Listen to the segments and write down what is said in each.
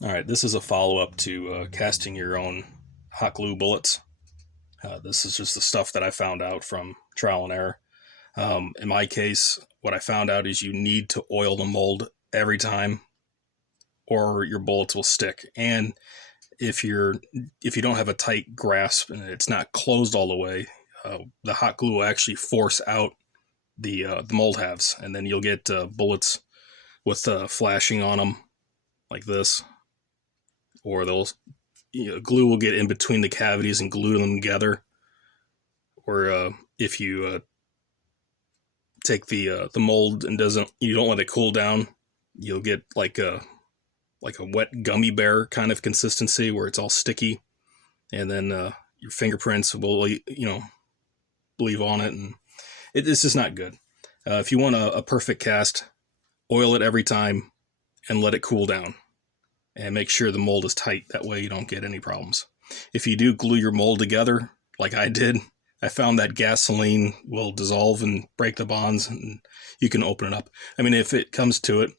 All right, this is a follow-up to casting your own hot glue bullets. This is just the stuff that I found out from trial and error. In my case, what I found out is you need to oil the mold every time, or your bullets will stick. And if you don't have a tight grasp and it's not closed all the way, the hot glue will actually force out the mold halves, and then you'll get bullets with flashing on them like this, or they'll glue will get in between the cavities and glue them together. Or if you take the mold and doesn't you don't let it cool down, you'll get like a wet gummy bear kind of consistency where it's all sticky, and then your fingerprints will leave on it, and it's just not good. If you want a perfect cast, oil it every time and let it cool down, and make sure the mold is tight. That way you don't get any problems. If you do glue your mold together, like I did, I found that gasoline will dissolve and break the bonds, and you can open it up. I mean, if it comes to it,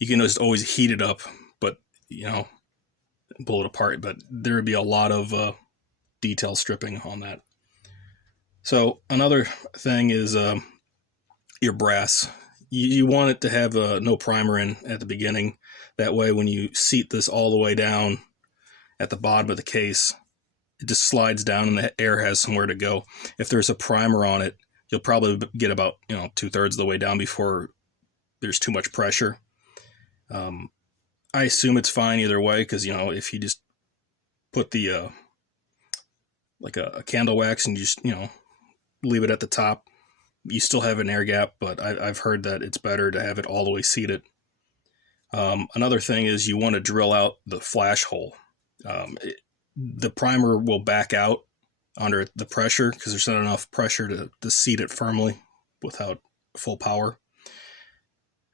you can just always heat it up, but you know, pull it apart. But there would be a lot of detail stripping on that. So another thing is your brass. You want it to have no primer in at the beginning. That way, when you seat this all the way down at the bottom of the case, it just slides down and the air has somewhere to go. If there's a primer on it, you'll probably get about 2/3 of the way down before there's too much pressure. I assume it's fine either way, because if you just put the like a candle wax and you just leave it at the top, you still have an air gap. But I've heard that it's better to have it all the way seated. Another thing is you want to drill out the flash hole. The primer will back out under the pressure because there's not enough pressure to seat it firmly without full power.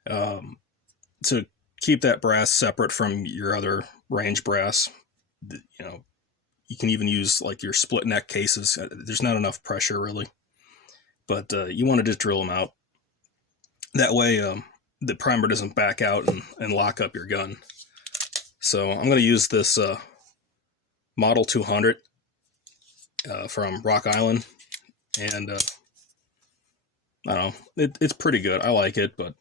To keep that brass separate from your other range brass, you can even use like your split neck cases. There's not enough pressure really, but you want to just drill them out. That way the primer doesn't back out and lock up your gun. So I'm going to use this Model 200 from Rock Island, and I don't know, it's pretty good. I like it, but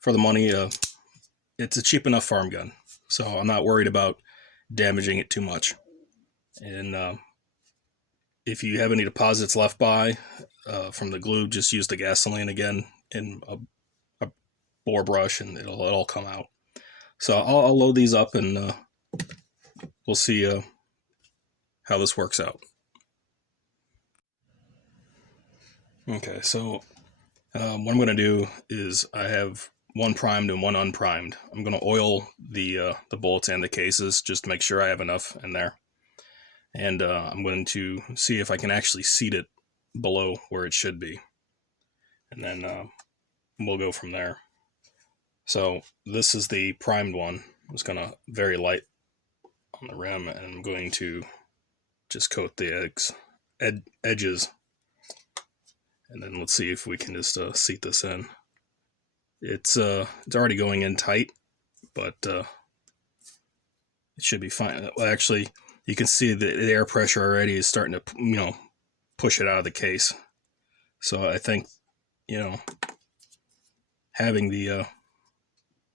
for the money, it's a cheap enough farm gun, so I'm not worried about damaging it too much. And if you have any deposits left by from the glue, just use the gasoline again in a bore brush, and it'll all come out. So I'll load these up, and we'll see how this works out. Okay, so what I'm going to do is I have one primed and one unprimed. I'm going to oil the bullets and the cases just to make sure I have enough in there. And I'm going to see if I can actually seat it below where it should be. And then we'll go from there. So this is the primed one. I'm just going to very light on the rim, and I'm going to just coat the edges. And then let's see if we can just seat this in. It's already going in tight, but it should be fine. Well, actually, you can see the air pressure already is starting to push it out of the case. So I think having the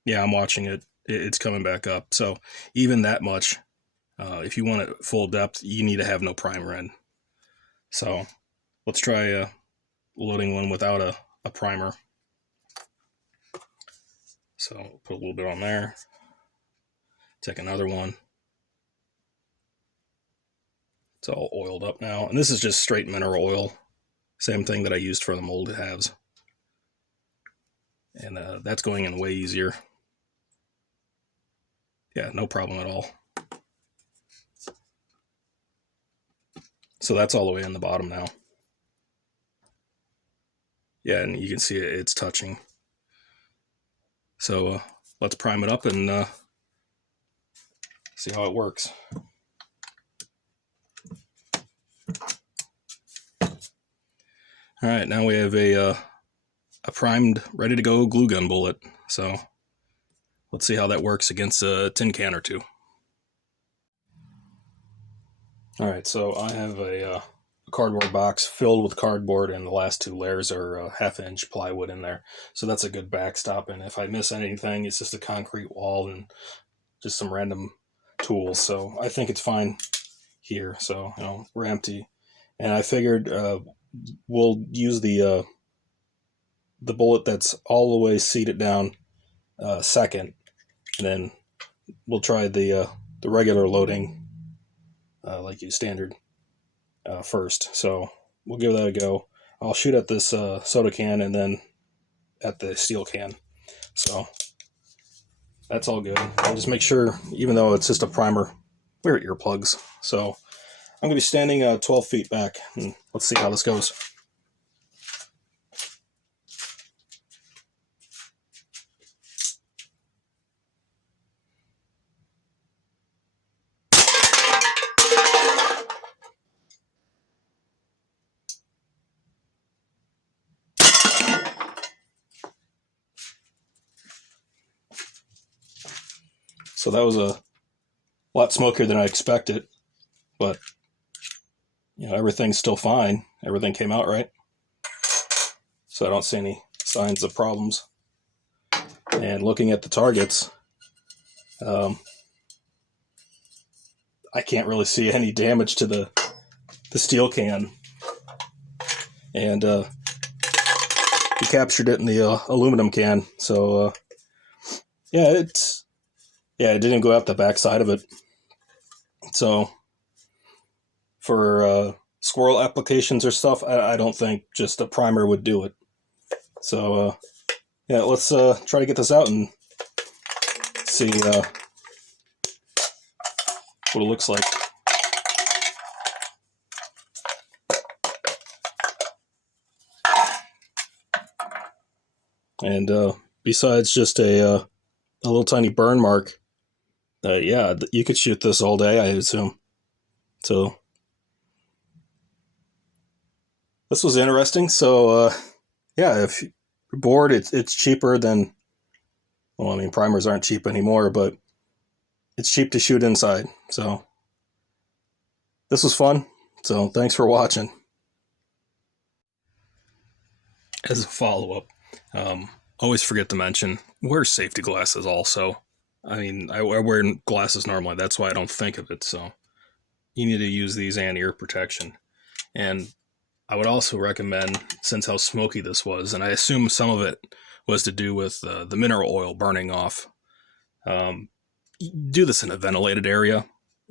I'm watching it. It's coming back up. So even that much, if you want it full depth, you need to have no primer in. So let's try loading one without a primer. So put a little bit on there. Take another one. It's all oiled up now. And this is just straight mineral oil. Same thing that I used for the molded halves. And that's going in way easier. Yeah, no problem at all. So that's all the way in the bottom now. Yeah, and you can see it's touching. So let's prime it up and see how it works. All right, now we have a primed, ready to go glue gun bullet. So let's see how that works against a tin can or two. All right, so I have a cardboard box filled with cardboard, and the last two layers are half-inch plywood in there. So that's a good backstop, and if I miss anything, it's just a concrete wall and just some random tools. So I think it's fine here. So, we're empty. And I figured we'll use the bullet that's all the way seated down second, and then we'll try the regular loading like you standard first. So we'll give that a go. I'll shoot at this soda can and then at the steel can. So that's all good. I'll just make sure, even though it's just a primer, wear earplugs. So I'm going to be standing 12 feet back, and let's see how this goes. So that was a lot smokier than I expected, but everything's still fine. Everything came out right. So I don't see any signs of problems. And looking at the targets, I can't really see any damage to the steel can. And we captured it in the aluminum can. So it didn't go out the back side of it. So for squirrel applications or stuff, I don't think just a primer would do it. So let's try to get this out and see what it looks like. And besides just a little tiny burn mark, you could shoot this all day, I assume. So this was interesting. So if you're bored, it's cheaper than, primers aren't cheap anymore, but it's cheap to shoot inside. So this was fun. So thanks for watching. As a follow-up, always forget to mention, wear safety glasses also. I wear glasses normally. That's why I don't think of it. So you need to use these and ear protection. And I would also recommend, since how smoky this was, and I assume some of it was to do with the mineral oil burning off, do this in a ventilated area.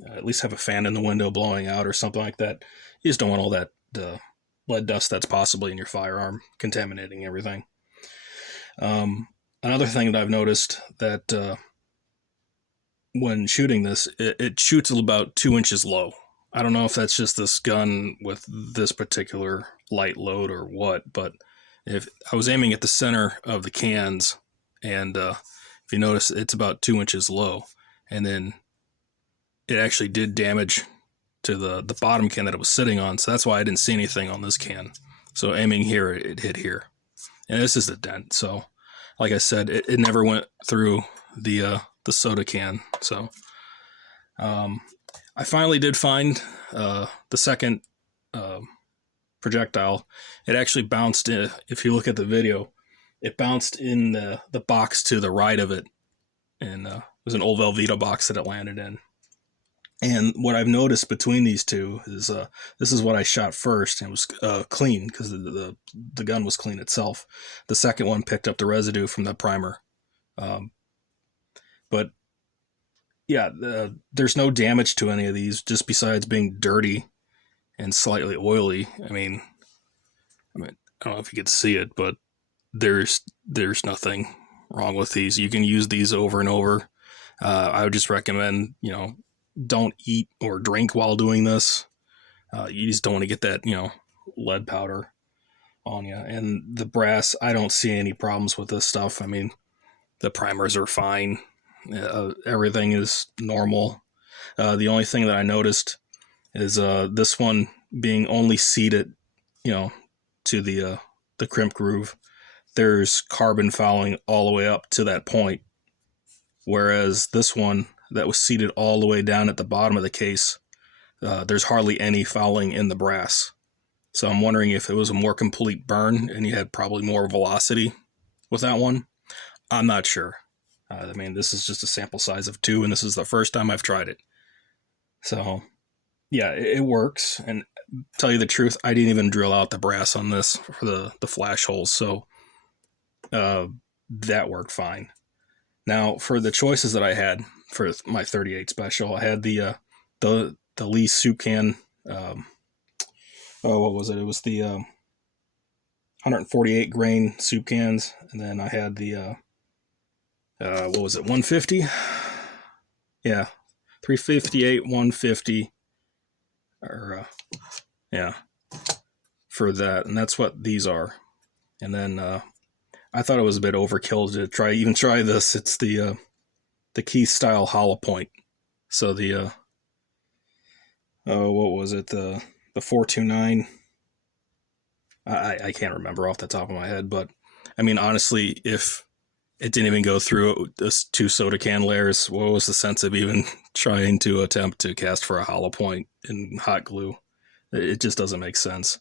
At least have a fan in the window blowing out or something like that. You just don't want all that lead dust that's possibly in your firearm contaminating everything. Another thing that I've noticed that when shooting this, it shoots about 2 inches low. I don't know if that's just this gun with this particular light load or what, but if I was aiming at the center of the cans, and if you notice, it's about 2 inches low, and then it actually did damage to the bottom can that it was sitting on, so that's why I didn't see anything on this can. So aiming here, it hit here. And this is the dent, so like I said, it never went through the soda can. So I finally did find the second projectile. It actually bounced in. If you look at the video, it bounced in the box to the right of it, and it was an old Velveeta box that it landed in. And what I've noticed between these two is this is what I shot first, and it was clean because the gun was clean itself. The second one picked up the residue from the primer. But yeah, there's no damage to any of these, just besides being dirty and slightly oily. I don't know if you could see it, but there's nothing wrong with these. You can use these over and over. I would just recommend, don't eat or drink while doing this. You just don't want to get that, lead powder on you. And the brass, I don't see any problems with this stuff. The primers are fine. Everything is normal. The only thing that I noticed is this one being only seated, to the crimp groove. There's carbon fouling all the way up to that point. whereas this one that was seated all the way down at the bottom of the case, there's hardly any fouling in the brass. So I'm wondering if it was a more complete burn and you had probably more velocity with that one. I'm not sure. I mean, this is just a sample size of 2, and this is the first time I've tried it. So, yeah, it works. And tell you the truth, I didn't even drill out the brass on this for the flash holes. So that worked fine. Now, for the choices that I had for my 38 special, I had the Lee soup can. What was it? It was the 148 grain soup cans, and then I had the what was it? 150? Yeah, 358, 150, or yeah, for that, and that's what these are. And then I thought it was a bit overkill to try this. It's the Keith style hollow point. So the what was it? The 429. I can't remember off the top of my head, but I mean, honestly, if it didn't even go through this 2 soda can layers, what was the sense of even trying to attempt to cast for a hollow point in hot glue? It just doesn't make sense.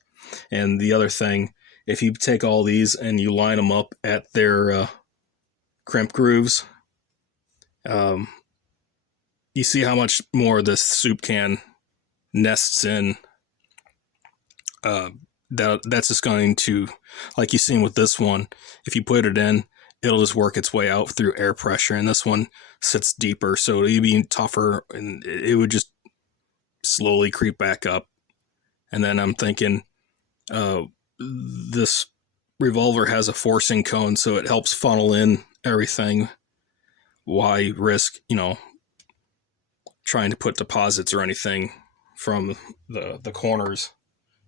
And the other thing, if you take all these and you line them up at their crimp grooves, you see how much more this soup can nests in. That's just going to, like you've seen with this one, if you put it in, it'll just work its way out through air pressure, and this one sits deeper, so it'd be tougher, and it would just slowly creep back up. And then I'm thinking, this revolver has a forcing cone, so it helps funnel in everything. Why risk, trying to put deposits or anything from the corners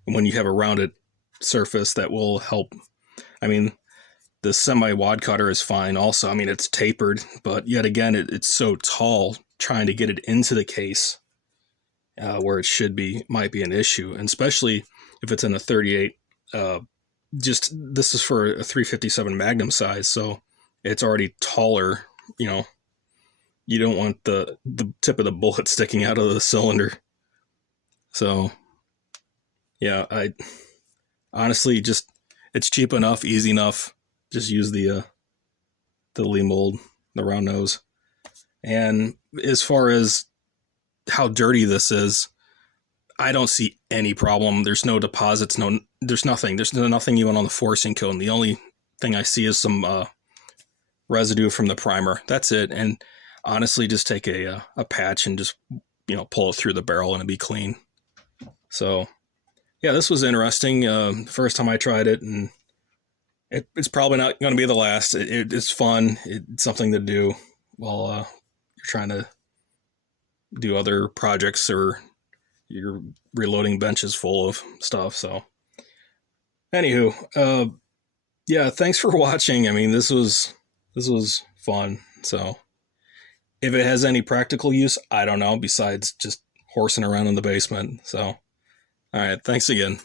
when you have a rounded surface that will help? I mean, the semi-wad cutter is fine also. I mean, it's tapered, but yet again, it's so tall, trying to get it into the case where it should be might be an issue, and especially if it's in a 38. This is for a 357 Magnum size, so it's already taller. You don't want the tip of the bullet sticking out of the cylinder. So, yeah, I honestly just, it's cheap enough, easy enough. Just use the Lee mold, the round nose. And as far as how dirty this is, I don't see any problem. There's no deposits, there's nothing. There's nothing even on the forcing cone. The only thing I see is some residue from the primer. That's it. And honestly, just take a patch and just pull it through the barrel and it'll be clean. So yeah, this was interesting. First time I tried it, and it's probably not going to be the last. It's fun. It's something to do while you're trying to do other projects or you're reloading benches full of stuff. So anywho, yeah, thanks for watching. I mean, this was fun. So if it has any practical use, I don't know, besides just horsing around in the basement. So, all right, thanks again.